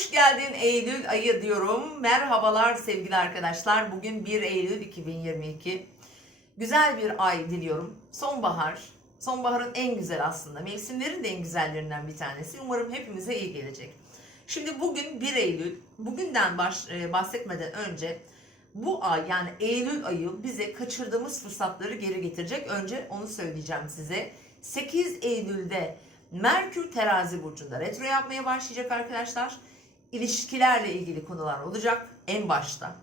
Hoş geldin Eylül ayı diyorum. Merhabalar sevgili arkadaşlar. Bugün 1 Eylül 2022. Güzel bir ay diliyorum. Sonbahar. Sonbaharın en güzel aslında. Mevsimlerin de en güzellerinden bir tanesi. Umarım hepimize iyi gelecek. Şimdi bugün 1 Eylül. Bugünden baş, e, bahsetmeden önce bu ay yani Eylül ayı bize kaçırdığımız fırsatları geri getirecek. Önce onu söyleyeceğim size. 8 Eylül'de Merkür terazi burcunda retro yapmaya başlayacak arkadaşlar. İlişkilerle ilgili konular olacak en başta.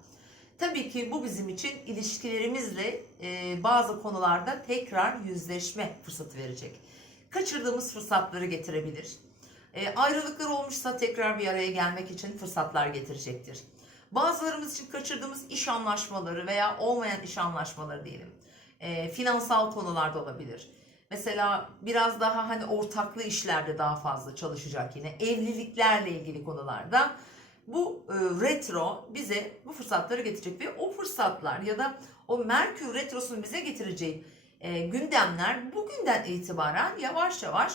Tabii ki bu bizim için ilişkilerimizle e, bazı konularda tekrar yüzleşme fırsatı verecek. Kaçırdığımız fırsatları getirebilir. E, ayrılıklar olmuşsa tekrar bir araya gelmek için fırsatlar getirecektir. Bazılarımız için kaçırdığımız iş anlaşmaları veya olmayan iş anlaşmaları diyelim. E, finansal konularda olabilir. Mesela biraz daha hani ortaklı işlerde daha fazla çalışacak yine. Evliliklerle ilgili konularda bu e, retro bize bu fırsatları getirecek ve o fırsatlar ya da o Merkür retrosunun bize getireceği e, gündemler bugünden itibaren yavaş yavaş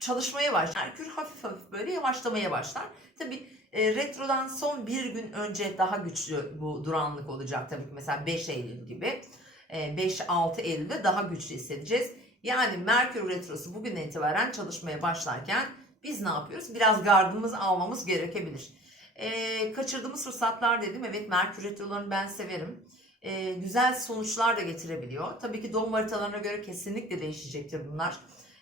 çalışmaya başlar. Merkür hafif hafif böyle yavaşlamaya başlar. Tabi e, retrodan son bir gün önce daha güçlü bu duranlık olacak tabii ki mesela 5 Eylül gibi. E, 5-6 Eylül'de daha güçlü hissedeceğiz. Yani Merkür Retrosu bugünden itibaren çalışmaya başlarken biz ne yapıyoruz? Biraz gardımızı almamız gerekebilir. Ee, kaçırdığımız fırsatlar dedim. Evet Merkür Retrolarını ben severim. Ee, güzel sonuçlar da getirebiliyor. Tabii ki doğum haritalarına göre kesinlikle değişecektir bunlar.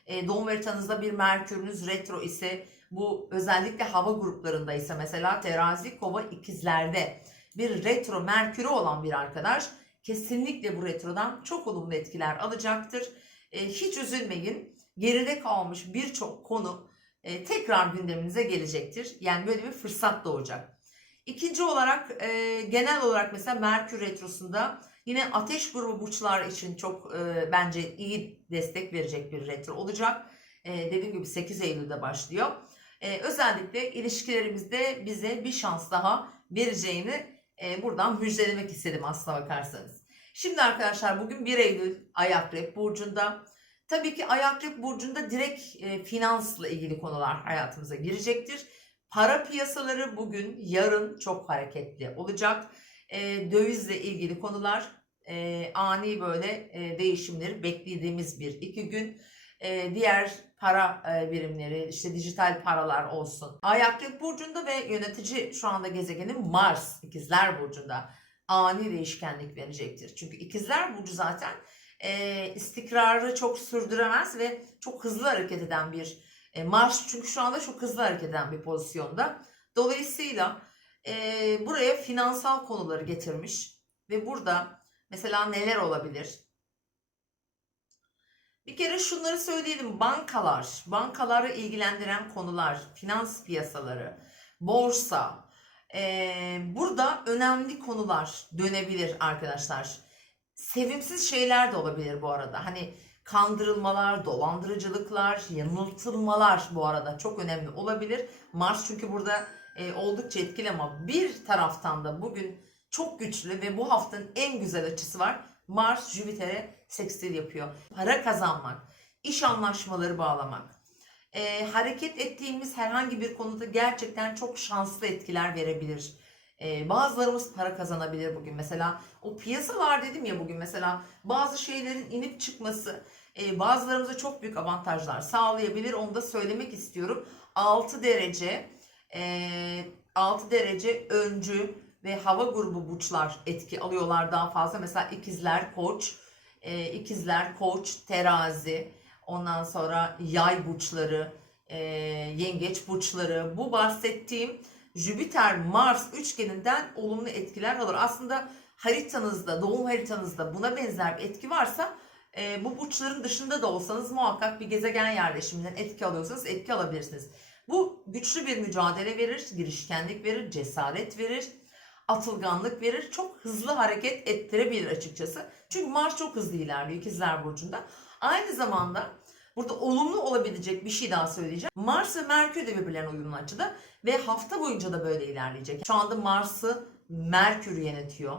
Ee, doğum haritanızda bir Merkür'ünüz retro ise bu özellikle hava gruplarında ise mesela terazi, kova, ikizlerde bir retro Merkür'ü olan bir arkadaş kesinlikle bu retrodan çok olumlu etkiler alacaktır e, hiç üzülmeyin. Geride kalmış birçok konu e, tekrar gündeminize gelecektir. Yani böyle bir fırsat doğacak. İkinci olarak e, genel olarak mesela Merkür Retrosu'nda yine ateş grubu burçlar için çok bence iyi destek verecek bir retro olacak. Dediğim gibi 8 Eylül'de başlıyor. Özellikle ilişkilerimizde bize bir şans daha vereceğini buradan müjdelemek istedim aslına bakarsanız. Şimdi arkadaşlar bugün 1 Eylül Ay Akrep Burcu'nda. Tabii ki Ay Akrep Burcu'nda direkt e, finansla ilgili konular hayatımıza girecektir. Para piyasaları bugün, yarın çok hareketli olacak. E, dövizle ilgili konular e, ani böyle e, değişimleri beklediğimiz bir iki gün. E, diğer para e, birimleri, işte dijital paralar olsun. Ay Akrep Burcu'nda ve yönetici şu anda gezegenin Mars, İkizler Burcu'nda ani değişkenlik verecektir. Çünkü ikizler burcu zaten e, istikrarı çok sürdüremez ve çok hızlı hareket eden bir e, Mars çünkü şu anda çok hızlı hareket eden bir pozisyonda. Dolayısıyla e, buraya finansal konuları getirmiş ve burada mesela neler olabilir? Bir kere şunları söyleyelim. Bankalar, bankaları ilgilendiren konular, finans piyasaları, borsa, ee, burada önemli konular dönebilir arkadaşlar. Sevimsiz şeyler de olabilir bu arada. Hani kandırılmalar, dolandırıcılıklar, yanıltılmalar bu arada çok önemli olabilir. Mars çünkü burada e, oldukça etkili ama bir taraftan da bugün çok güçlü ve bu haftanın en güzel açısı var. Mars Jüpiter'e sekstil yapıyor. Para kazanmak, iş anlaşmaları bağlamak, e, hareket ettiğimiz herhangi bir konuda gerçekten çok şanslı etkiler verebilir. E, bazılarımız para kazanabilir bugün. Mesela o piyasalar dedim ya bugün mesela bazı şeylerin inip çıkması e, bazılarımıza çok büyük avantajlar sağlayabilir. Onu da söylemek istiyorum. 6 derece e, 6 derece öncü ve hava grubu burçlar etki alıyorlar daha fazla. Mesela ikizler, koç, e, ikizler, koç, terazi, ondan sonra yay burçları, e, yengeç burçları. Bu bahsettiğim Jüpiter Mars üçgeninden olumlu etkiler alır. Aslında haritanızda, doğum haritanızda buna benzer bir etki varsa e, bu burçların dışında da olsanız muhakkak bir gezegen yerleşiminden etki alıyorsanız etki alabilirsiniz. Bu güçlü bir mücadele verir, girişkenlik verir, cesaret verir, atılganlık verir. Çok hızlı hareket ettirebilir açıkçası. Çünkü Mars çok hızlı ilerliyor ikizler burcunda. Aynı zamanda burada olumlu olabilecek bir şey daha söyleyeceğim. Mars ve Merkür de birbirlerine uyumlu açıda ve hafta boyunca da böyle ilerleyecek. Şu anda Mars'ı Merkür yönetiyor.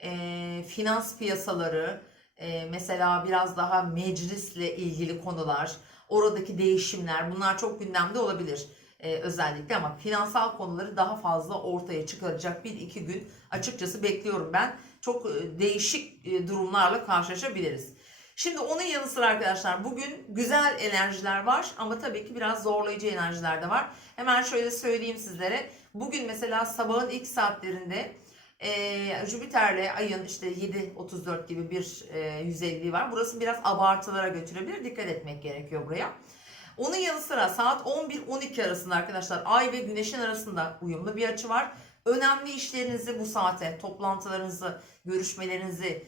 E, finans piyasaları, e, mesela biraz daha meclisle ilgili konular, oradaki değişimler bunlar çok gündemde olabilir. e, özellikle ama finansal konuları daha fazla ortaya çıkaracak bir iki gün açıkçası bekliyorum ben. Çok e, değişik e, durumlarla karşılaşabiliriz. Şimdi onun yanı sıra arkadaşlar bugün güzel enerjiler var ama tabii ki biraz zorlayıcı enerjiler de var. Hemen şöyle söyleyeyim sizlere. Bugün mesela sabahın ilk saatlerinde e, Jüpiter'le ayın işte 7.34 gibi bir e, 150 var. Burası biraz abartılara götürebilir. Dikkat etmek gerekiyor buraya. Onun yanı sıra saat 11-12 arasında arkadaşlar Ay ve Güneş'in arasında uyumlu bir açı var. Önemli işlerinizi bu saate, toplantılarınızı, görüşmelerinizi,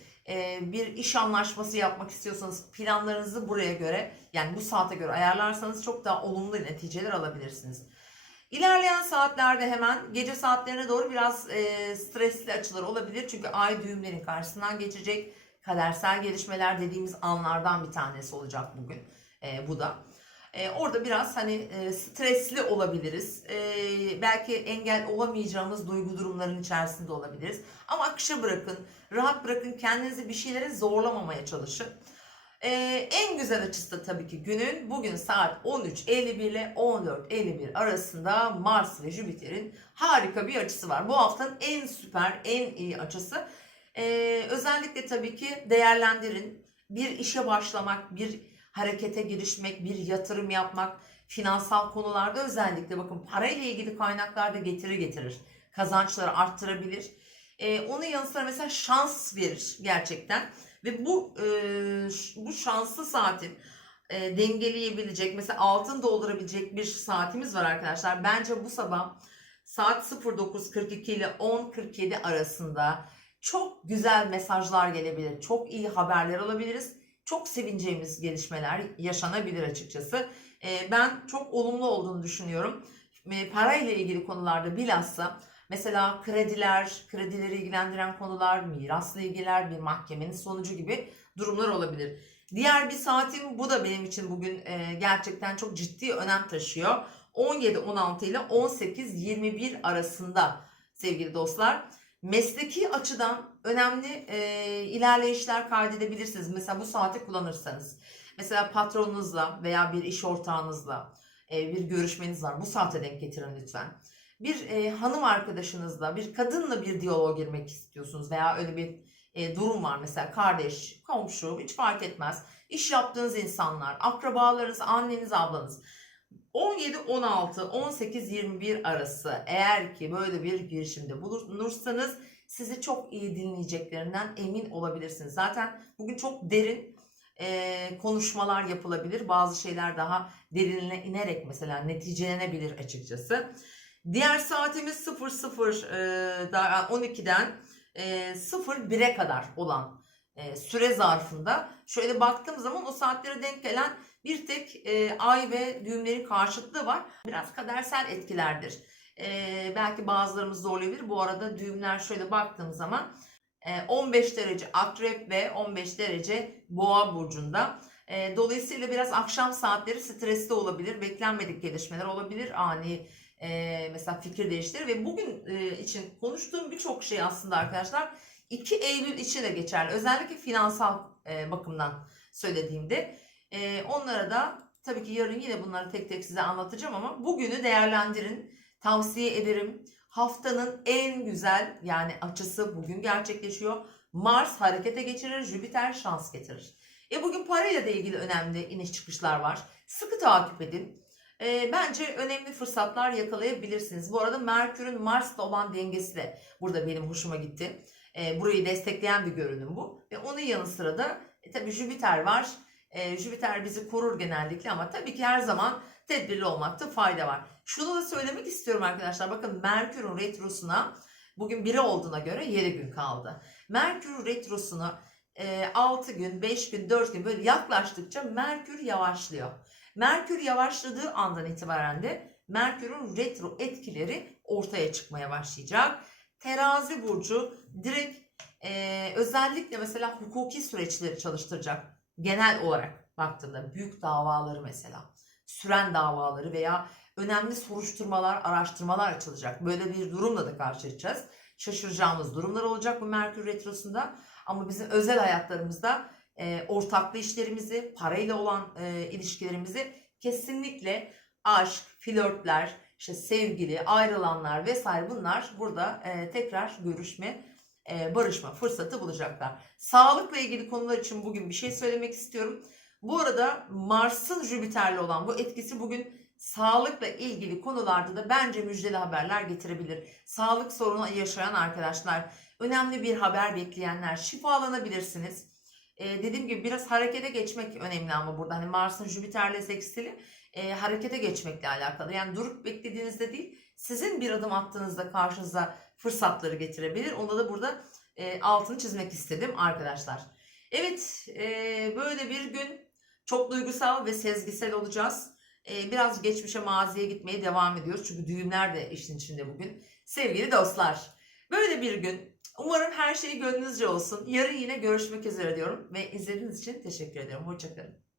bir iş anlaşması yapmak istiyorsanız planlarınızı buraya göre yani bu saate göre ayarlarsanız çok daha olumlu neticeler alabilirsiniz. İlerleyen saatlerde hemen gece saatlerine doğru biraz e, stresli açılar olabilir. Çünkü ay düğümlerin karşısından geçecek kadersel gelişmeler dediğimiz anlardan bir tanesi olacak bugün e, bu da. E, orada biraz hani e, stresli olabiliriz. E, belki engel olamayacağımız duygu durumların içerisinde olabiliriz. Ama akışa bırakın, rahat bırakın, kendinizi bir şeylere zorlamamaya çalışın. Ee, en güzel açısı da tabii ki günün bugün saat 13.51 ile 14.51 arasında Mars ve Jüpiter'in harika bir açısı var. Bu haftanın en süper, en iyi açısı. Ee, özellikle tabii ki değerlendirin. Bir işe başlamak, bir harekete girişmek, bir yatırım yapmak, finansal konularda özellikle bakın parayla ilgili kaynaklarda getiri getirir. Kazançları arttırabilir. Ee, onun yanı sıra mesela şans verir gerçekten. Ve bu e, bu şanslı saatin e, dengeleyebilecek mesela altın doldurabilecek bir saatimiz var arkadaşlar. Bence bu sabah saat 09.42 ile 10.47 arasında çok güzel mesajlar gelebilir. Çok iyi haberler alabiliriz. Çok sevineceğimiz gelişmeler yaşanabilir açıkçası. E, ben çok olumlu olduğunu düşünüyorum. E, parayla ilgili konularda bilhassa Mesela krediler, kredileri ilgilendiren konular, mirasla ilgiler, bir mahkemenin sonucu gibi durumlar olabilir. Diğer bir saatim bu da benim için bugün e, gerçekten çok ciddi önem taşıyor. 17-16 ile 18-21 arasında sevgili dostlar. Mesleki açıdan önemli e, ilerleyişler kaydedebilirsiniz. Mesela bu saati kullanırsanız. Mesela patronunuzla veya bir iş ortağınızla e, bir görüşmeniz var. Bu saate denk getirin lütfen bir e, hanım arkadaşınızla, bir kadınla bir diyaloğa girmek istiyorsunuz veya öyle bir e, durum var mesela kardeş, komşu hiç fark etmez. İş yaptığınız insanlar, akrabalarınız, anneniz, ablanız. 17, 16, 18, 21 arası eğer ki böyle bir girişimde bulunursanız sizi çok iyi dinleyeceklerinden emin olabilirsiniz. Zaten bugün çok derin e, konuşmalar yapılabilir. Bazı şeyler daha derinine inerek mesela neticelenebilir açıkçası. Diğer saatimiz 00 e, 12'den e, 01'e kadar olan e, süre zarfında şöyle baktığım zaman o saatlere denk gelen bir tek e, ay ve düğümlerin karşıtlığı var. Biraz kadersel etkilerdir. E, belki bazılarımız zorlayabilir. Bu arada düğümler şöyle baktığım zaman e, 15 derece akrep ve 15 derece boğa burcunda. E, dolayısıyla biraz akşam saatleri stresli olabilir. Beklenmedik gelişmeler olabilir. Ani e, mesela fikir değiştirir ve bugün e, için konuştuğum birçok şey aslında arkadaşlar 2 Eylül için de geçerli. Özellikle finansal e, bakımdan söylediğimde e, onlara da tabii ki yarın yine bunları tek tek size anlatacağım ama bugünü değerlendirin. Tavsiye ederim. Haftanın en güzel yani açısı bugün gerçekleşiyor. Mars harekete geçirir, Jüpiter şans getirir. E bugün parayla da ilgili önemli iniş çıkışlar var. Sıkı takip edin. E, bence önemli fırsatlar yakalayabilirsiniz. Bu arada Merkür'ün Mars'ta olan dengesi de burada benim hoşuma gitti. E, burayı destekleyen bir görünüm bu. Ve onun yanı sıra da e, tabii Jüpiter var. E, Jüpiter bizi korur genellikle ama tabii ki her zaman tedbirli olmakta fayda var. Şunu da söylemek istiyorum arkadaşlar. Bakın Merkür'ün retrosuna bugün biri olduğuna göre 7 gün kaldı. Merkür retrosuna e, 6 gün, 5 gün, 4 gün böyle yaklaştıkça Merkür yavaşlıyor. Merkür yavaşladığı andan itibaren de Merkür'ün retro etkileri ortaya çıkmaya başlayacak. Terazi burcu direkt e, özellikle mesela hukuki süreçleri çalıştıracak. Genel olarak baktığında büyük davaları mesela, süren davaları veya önemli soruşturmalar, araştırmalar açılacak. Böyle bir durumla da karşılaşacağız. Şaşıracağımız durumlar olacak bu Merkür Retrosu'nda. Ama bizim özel hayatlarımızda e, ortaklı işlerimizi, parayla olan e, ilişkilerimizi kesinlikle aşk, flörtler, işte sevgili, ayrılanlar vesaire bunlar burada e, tekrar görüşme, barışma fırsatı bulacaklar. Sağlıkla ilgili konular için bugün bir şey söylemek istiyorum. Bu arada Mars'ın Jüpiter'le olan bu etkisi bugün sağlıkla ilgili konularda da bence müjdeli haberler getirebilir. Sağlık sorunu yaşayan arkadaşlar, önemli bir haber bekleyenler şifalanabilirsiniz. Ee, dediğim gibi biraz harekete geçmek önemli ama burada hani Mars'ın Jüpiter'le sekstili e, harekete geçmekle alakalı. Yani durup beklediğinizde değil, sizin bir adım attığınızda karşınıza fırsatları getirebilir. Onda da burada e, altını çizmek istedim arkadaşlar. Evet, e, böyle bir gün çok duygusal ve sezgisel olacağız. E, biraz geçmişe, maziye gitmeye devam ediyoruz. Çünkü düğümler de işin içinde bugün. Sevgili dostlar, böyle bir gün. Umarım her şey gönlünüzce olsun. Yarın yine görüşmek üzere diyorum ve izlediğiniz için teşekkür ediyorum. Hoşçakalın.